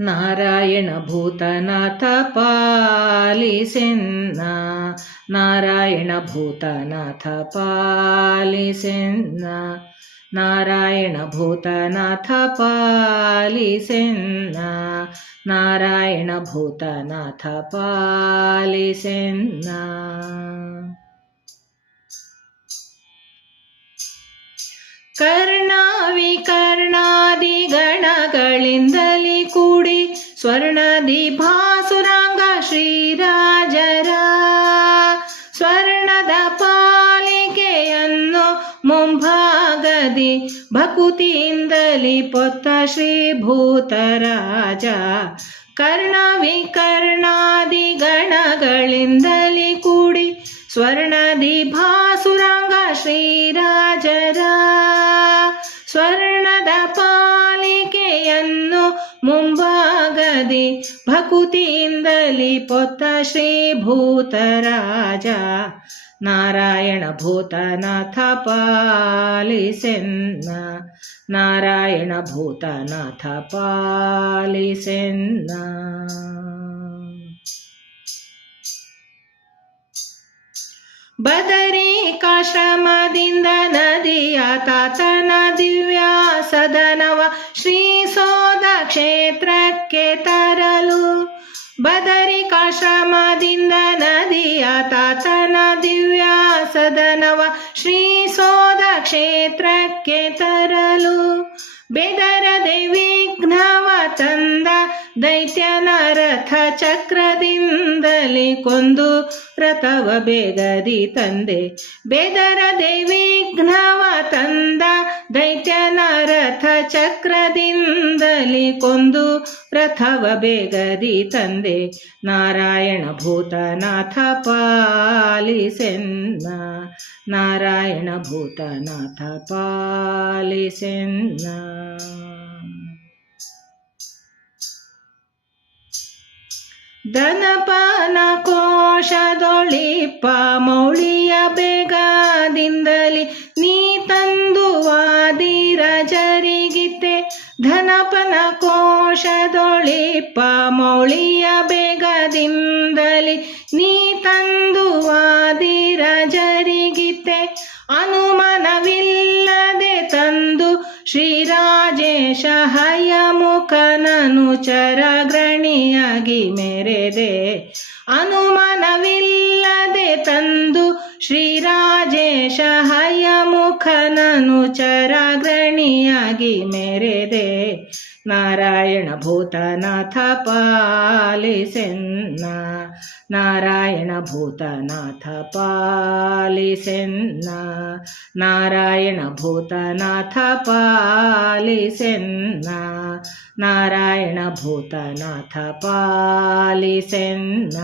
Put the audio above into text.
ನಾರಾಯಣ ಭೂತನಾಥ ಪಾಲಿಸೆನ್ನ, ನಾರಾಯಣ ಭೂತನಾಥ ಪಾಲಿಸೆನ್ನ, ನಾರಾಯಣ ಭೂತನಾಥ ಪಾಲಿಸೆನ್ನ, ನಾರಾಯಣ ಭೂತನಾಥ ಪಾಲಿಸೆನ್ನ. ಕರ್ಣಾವಿಕರ್ಣಾದಿ ಗಣಗಳಿಂದಲಿ ಕೂಡಿ ಸ್ವರ್ಣದಿ ಭಾಸುರಾಂಗ ಶ್ರೀರಾಜರ ಸ್ವರ್ಣದ ಪಾಲಿಕೆಯನ್ನು ಮುಂಭಾಗದಿ ಭಕುತಿಯಿಂದಲಿ ಪೊತ್ತ ಶ್ರೀಭೂತರಾಜ. ಕರ್ಣವಿಕರ್ಣಾದಿ ಗಣಗಳಿಂದಲಿ ಕೂಡಿ ಸ್ವರ್ಣದಿ ಭಾಸುರಾಂಗ ಶ್ರೀರಾಜರ ಸ್ವರ್ಣದ ಪಾಲಿಕೆಯನ್ನು ಮುಂಭಾಗದಿ ಭಕುತಿಯಿಂದಲಿ ಪೊತ್ತ ಶ್ರೀಭೂತರಾಜ. ನಾರಾಯಣ ಭೂತನಾಥ ಪಾಲಿಸೆನ್ನ, ನಾರಾಯಣ ಭೂತನಾಥ ಪಾಲಿಸೆನ್ನ. ಬದರಿಕಾಶ್ರಮದಿಂದ ನದಿಯ ತಾತನ ದಿವ್ಯ ಸದನವ ಶ್ರೀ ಸೋದ ಕ್ಷೇತ್ರಕ್ಕೆ ತರಲು. ಬದರಿಕಾಶ್ರಮದಿಂದ ನದಿಯ ತಾತನ ದಿವ್ಯ ಸದನವ ಶ್ರೀ ಸೋದ ಕ್ಷೇತ್ರಕ್ಕೆ ತರಲು. ಬೆದರದೆ ವಿಘ್ನವ ತಂದ ದೈತ್ಯನ ರಥ ಚಕ್ರದಿಂದಲಿ ಕೊಂದು ರಥವ ಬೇಗದಿ ತಂದೆ. ಬೆದರದೆ ವಿಘ್ನವ ತಂದ ದೈತ್ಯನ ರಥ ಚಕ್ರದಿಂದಲಿ ಕೊಂದು ರಥವ ಬೇಗದಿ ತಂದೆ. ನಾರಾಯಣ ಭೂತನಾಥ ಪಾಲಿಸೆನ್ನ, ನಾರಾಯಣ ಭೂತನಾಥ ಪಾಲಿಸೆನ್ನ. ಧನಪಾನ ಕೋಶದೊಳಿಪ್ಪ ಮೌಳಿಯ ಬೇಗದಿಂದಲಿ ನೀ ತಂದು ವಾದಿರಜರಿಗಿತ್ತೆ. ಧನಪನ ಕೋಶದೊಳಿಪ್ಪ ಮೌಳಿಯ ಬೇಗದಿಂದಲಿ ನೀ ತಂದು ವಾದಿರಜರಿಗಿತ್ತೆ. ಅನುಮಾನವಿಲ್ಲದೆ ತಂದು ಶ್ರೀರಾಜೇಶ ಹಯಮುಖನನು ಚರಗ್ರಣಿಯಾಗಿ ಮೆರೆದೆ. ಅನುಮಾನವಿಲ್ಲದೆ ತಂದು ಶ್ರೀರಾಜೇಶ ಹಯಮುಖನನು ಚರಗ್ರಣಿಯಾಗಿ ಮೆರೆದೆ. ನಾರಾಯಣ ಭೂತನಾಥ ಪಾಲಿಸೆನ್ನ, ನಾರಾಯಣ ಭೂತನಾಥ ಪಾಲಿಸೆನ್ನ, ನಾರಾಯಣ ಭೂತನಾಥ ಪಾಲಿಸೆನ್ನ, ನಾರಾಯಣ ಭೂತನಾಥ ಪಾಲಿಸೆನ್ನ.